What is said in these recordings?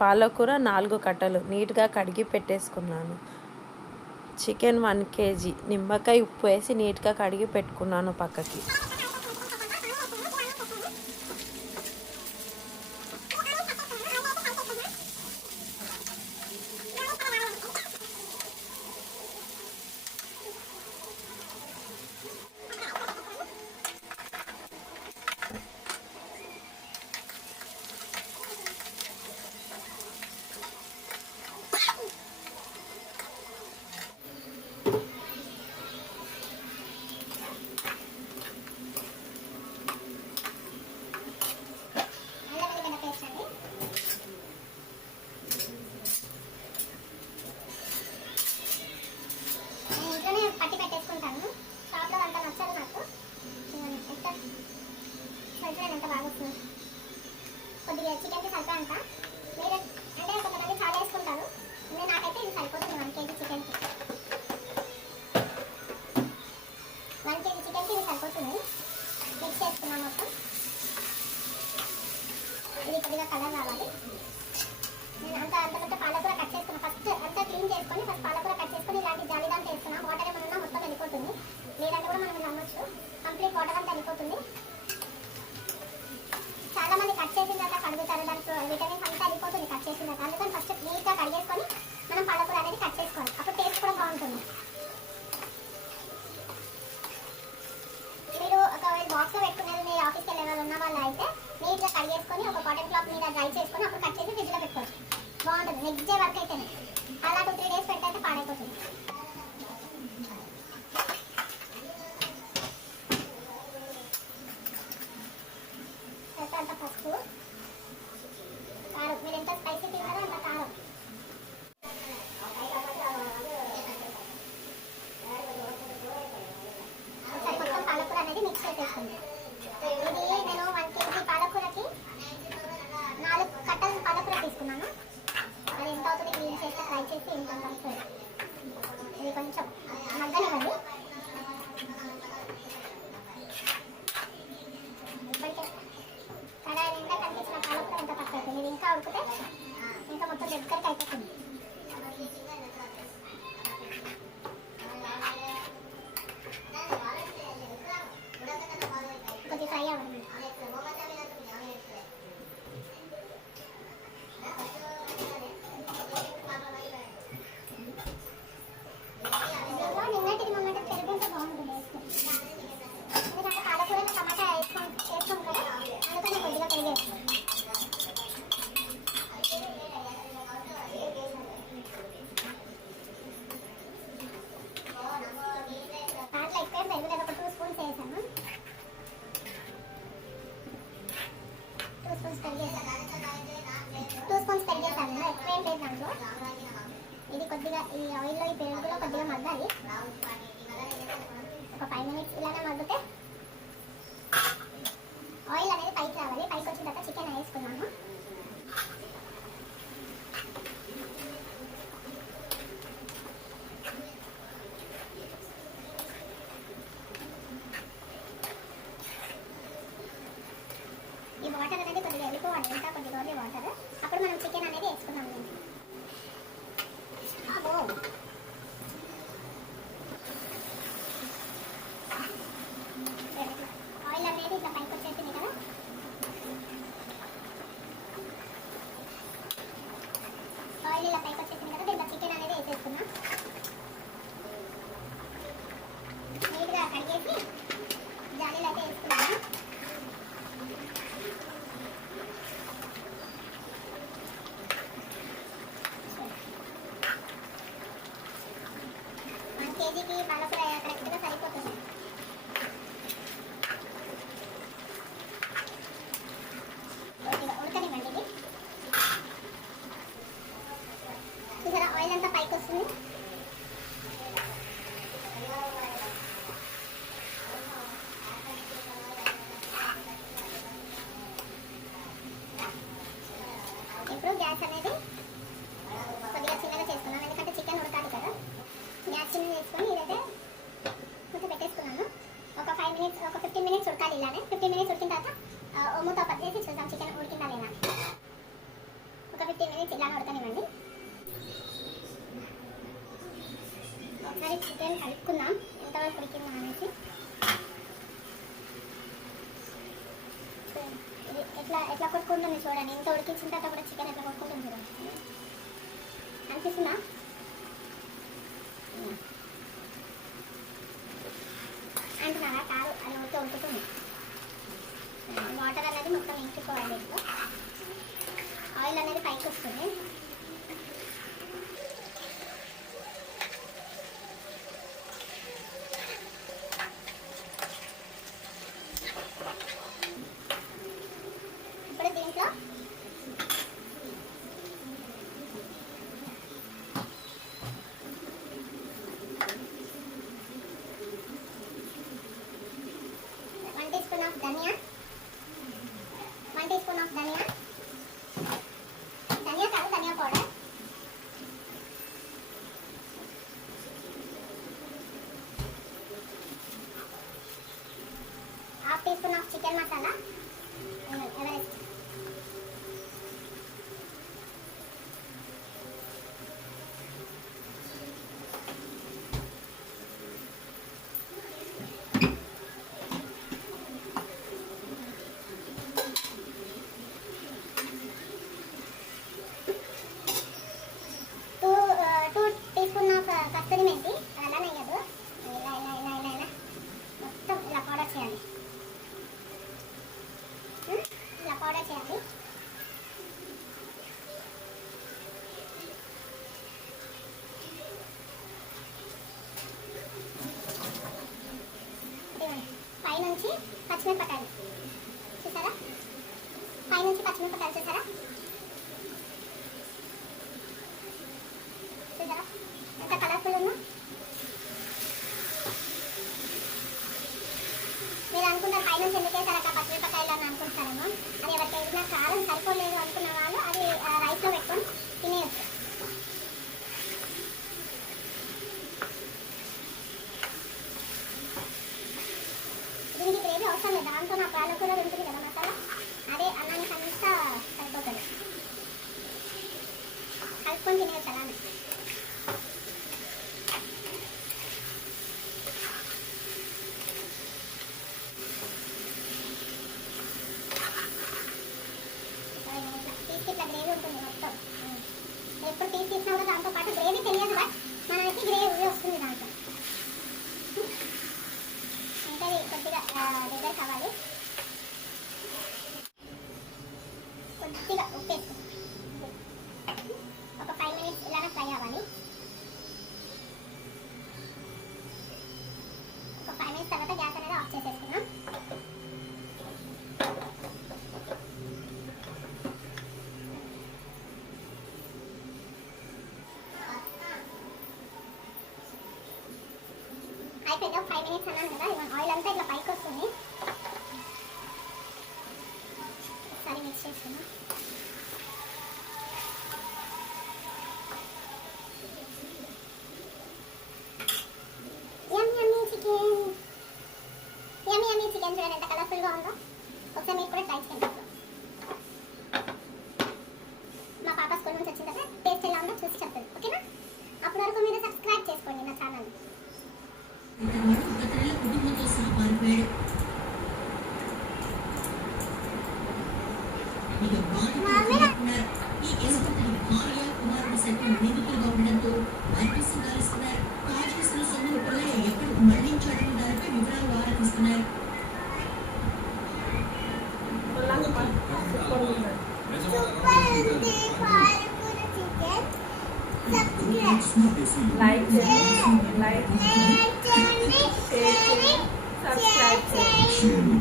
పాలకూర 4 కట్టలు నీట్గా కడిగి పెట్టేసుకున్నాను. చికెన్ 1 kg నిమ్మకాయ ఉప్పు వేసి నీట్గా కడిగి పెట్టుకున్నాను పక్కకి. పట్టి పెట్టేసుకుంటాను. షాప్లో అంత నచ్చదు నాకు. సరిపోయిన ఎంత బాగా వస్తుంది. కొద్దిగా చికెన్కి సరిపోయి అంత మీరు అంటే కొంతమంది చాలా వేసుకుంటారు. నాకైతే ఇది సరిపోతుంది. 1 kg చికెన్కి 1 kg చికెన్కి ఇది సరిపోతుంది. మిక్స్ చేసుకున్నాం మొత్తం. ఇది కొద్దిగా కలర్ రావాలి. నేను అంతకంటే పాలకూర కట్ చేసుకున్నాను. ఫస్ట్ అంతా క్లీన్ చేసుకొని ఫస్ట్ పాలకూర కట్ చేసుకొని ఇలాంటి జాలి దాంట్లో వేస్తున్నాం. వాటర్ ఏమన్నా మొత్తం వెళ్ళిపోతుంది. లేదంటే కూడా మనం నమ్మచ్చు. కంప్లీట్ వాటర్ అంతా వెళ్ళిపోతుంది. చాలా మంది కట్ చేసిన తర్వాత కడుగుతారు. దాంట్లో విటమిన్స్ అంతా వెళ్ళిపోతుంది కట్ చేసిన తర్వాత. అందుకని ఫస్ట్ నీట్గా కడిగేసుకొని మనం పాలకూర అనేది కట్ చేసుకోవాలి. అప్పుడు టేస్ట్ కూడా బాగుంటుంది. మీరు ఒకవేళ బాక్స్లో పెట్టుకునేది మీరు ఆఫీస్కి వెళ్ళే వాళ్ళు ఉన్న వాళ్ళు అయితే నీట్గా కడిగేసుకొని ఒక కాటన్ క్లాత్ మీద డ్రై చేసుకొని అప్పుడు కట్ చేసి ఫ్రిడ్జ్లో పెట్టుకోవచ్చు. బాగుంటుంది. నెక్స్ట్ డే వరకు అయితేనే. అలా 2-3 days పెట్టయితే పాడైపోతుంది. అంత పసుపు, కారం. మీరు ఎంత స్పైసీ తిన్నారో అంత కారం. ఒకసారి మొత్తం పాలకూర అనేది మిక్స్ చేసేస్తుంది. ఇది నేను 1 kg పాలకూరకి 4 కట్టలు పాలకూర తీసుకున్నాను. అది ఎంత అవుతుంది క్లీన్ చేస్తే ఫ్రై చేసి ఎంత వస్తుంది. ఇది కొంచెం మగ్గనివ్వండి. కడాయి నిండా కనిపించిన పాలకూర ఎంత తక్కువ అవుతుంది. ఇది ఇంకా ఉడికితే ఇంకా మొత్తం దగ్గరికి అయిపోతుంది. కొద్దిగా ఫ్రై అవ్వండి. నిన్నటిది మొన్నటి పెరుగుంటే బాగుంటుంది. ఎందుకంటే పాలకూరలో టమాటా వేసుకోం కదా, అందుకని కొద్దిగా పెరుగు వేసుకోండి. దాంట్లో ఎక్కువ పెరుగు లేదు. ఒక 2 స్పూన్స్ వేసాను. 2 స్పూన్స్ పెరుగు వేసాను. 2 స్పూన్స్ పెరుగు వేసాను. ఎక్కువ ఏం లేదు దాంట్లో. ఇది కొద్దిగా ఈ ఆయిల్లో ఈ పెరుగులో కొద్దిగా మగ్గాలి. ఒక 5 minutes ఇలానే మగ్గితే ఆయిల్ అనేది పైకి రావాలి. పైకి వచ్చిన తర్వాత చికెన్ వేసుకున్నాము. ఈ వాటర్ అనేది కొద్దిగా వెళ్ళిపోవాలి. ఇంకా కొద్దిగా వాటర్. అప్పుడు మనం చికెన్ అనేది వేసుకున్నాము. ఆయిల్ అనేది ఇట్లా పైకి వచ్చేసింది కదా. ఆయిల్ ఇలా పైకి వచ్చేసింది కదా. దీంట్లో చికెన్ అనేది వేసేసుకున్నాం. నీట్గా కడిగేసి జాలీలో అయితే వేసుకున్నాము. కేజీకి పాలకూర కరెక్ట్గా సరిపోతుంది. ఉడకనివ్వండి. ఇది చూసారా ఆయిల్ అంతా పైకి వస్తుంది. ఇప్పుడు గ్యాస్ అనేది కొద్దిగా చిన్నగా చేసుకున్నాను. ఎందుకంటే చికెన్ ఉడకాలి కదా. గ్యాస్ చిన్న చేసుకొని ఇదైతే కొంచెం పెట్టేసుకున్నాను. ఒక 5 minutes, ఒక 15 minutes ఉడకాలి. ఇలానే 15 minutes ఉడికిన తర్వాత మూత ఓపెన్ చేసి చూద్దాం చికెన్ ఉడికిందా లేదా. ఒక 15 minutes ఇలా ఉడకనివ్వండి. ఒకసారి చికెన్ కలుపుకుందాం ఎంతవరకు ఉడికిందా అనేసి. ఇది ఎట్లా కొట్టుకుంటుంది చూడండి. ఇంత ఉడికించిన తర్వాత కూడా చికెన్ ఎట్లా కొట్టుకుంటుంది చూడండి. అనిపిస్తుందా? అంటున్నారా? కాదు, అది ఉడుకుతుంది. వాటర్ అనేది మొత్తం ఇంకిపోవాలి. ఇంట్లో ఆయిల్ అనేది పైకి వస్తుంది. ఇప్పుడు దీంట్లో one teaspoon of dhania కాదు, dhania powder. Half teaspoon of chicken masala, Everest. Two teaspoon of kasturi methi. అలా నెయ్యదు, ఇలా మొత్తం ఇలా పౌడర్ చేయాలి. ఇలా పౌడర్ చేయాలి. పైనుంచి పచ్చిమిరపకాయలు చూసారా? పైనుంచి పచ్చిమిరపకాయలు చూసారా? ఎంత కలర్ఫుల్ ఉన్నా. మీరు అనుకుంటారు పైనుంచి ఎందుకు వేసారు అక్కడ పచ్చిమిరపకాయలు అని అనుకుంటారేమో. అది ఎవరికి ఏదైనా కారం సరిపోలేదు అనుకున్న వాళ్ళు అది రైస్లో పెట్టుకొని తినేయచ్చు. దీనికి గ్రేవీ అవసరం లేదు. దాంతో నా పాలకూర ఉంటుంది కదా మసాలా, అదే అన్నానికి అంతా సరిపోతుంది. కలుపుకొని తినేయచ్చు అలానే. ఇట్లా గ్రేవీ ఉంటుంది మొత్తం. ఎప్పుడు తీసినా కూడా దాంతో పాటు గ్రేవీ తెలియదు, బట్ మనకి గ్రేవీ వస్తుంది దాంట్లో. ఇంకా కొద్దిగా దగ్గర కావాలి. కొద్దిగా ఉప్పు వేసుకుంటాం. ఒక 5 minutes ఇలానే ఫ్రై అవ్వాలి. ఒక 5 minutes తర్వాత గ్యాస్ అనేది ఆఫ్ చేసేసుకున్నాం. అయిపోయింది. ఒక 5 minutes అన్నాను కదా, ఆయిల్ అంతా ఇట్లా పైకి వస్తుంది. ఒకసారి మిక్స్ చేసుకున్నాం. యమ్మీ చికెన్ చూడండి ఎంత కలర్ఫుల్గా ఉందో. ఒకసారి మీరు కూడా ట్రై చేయండి. మా పాప స్కూల్ నుంచి వచ్చిన తర్వాత టేస్ట్ ఎలా ఉందో చూసి చెప్తుంది, ఓకేనా? అప్పటి వరకు మీరు సబ్స్క్రైబ్ చేసుకోండి నా ఛానల్. లైక్ చేయండి, షేర్ చేయండి, సబ్స్క్రైబ్ చేయండి.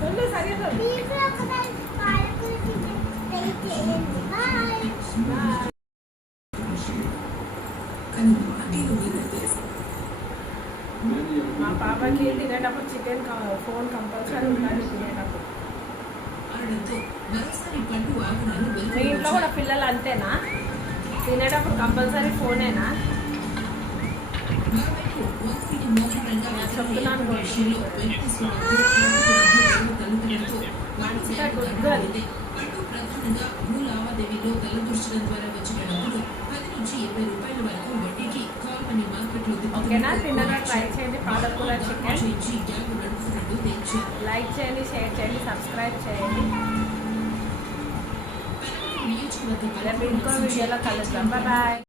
சொல்லு சரியா சொல்லு. మా పాపకి తినేటప్పుడు చికెన్ ఫోన్ కంపల్సరీ ఉండాలి తినేటప్పుడు. మీ ఇంట్లో కూడా పిల్లలు అంతేనా? తినేటప్పుడు కంపల్సరీ ఫోనేనా? చెప్తున్నాను మంచిగా గుడ్గలు ప్రధానంగా భూ లావాదేవీలో తలదూర్చడం ద్వారా వచ్చిన డబ్బులు 10 నుంచి 20 రూపాయల వరకు వడ్డీకి కాల్వని మార్కెట్లో ఓకేనా తిన్నగా ట్రై చేయండి పాలకూర చికెన్ చేయించి గ్యాంగ్ నడుపుతున్నట్టు తేల్చారు. లైక్ చేయండి షేర్ చేయండి సబ్స్క్రైబ్ చేయండి నియోజకవర్గ రేపు ఇంకో వీడియోలో కలుద్దాం బాయ్.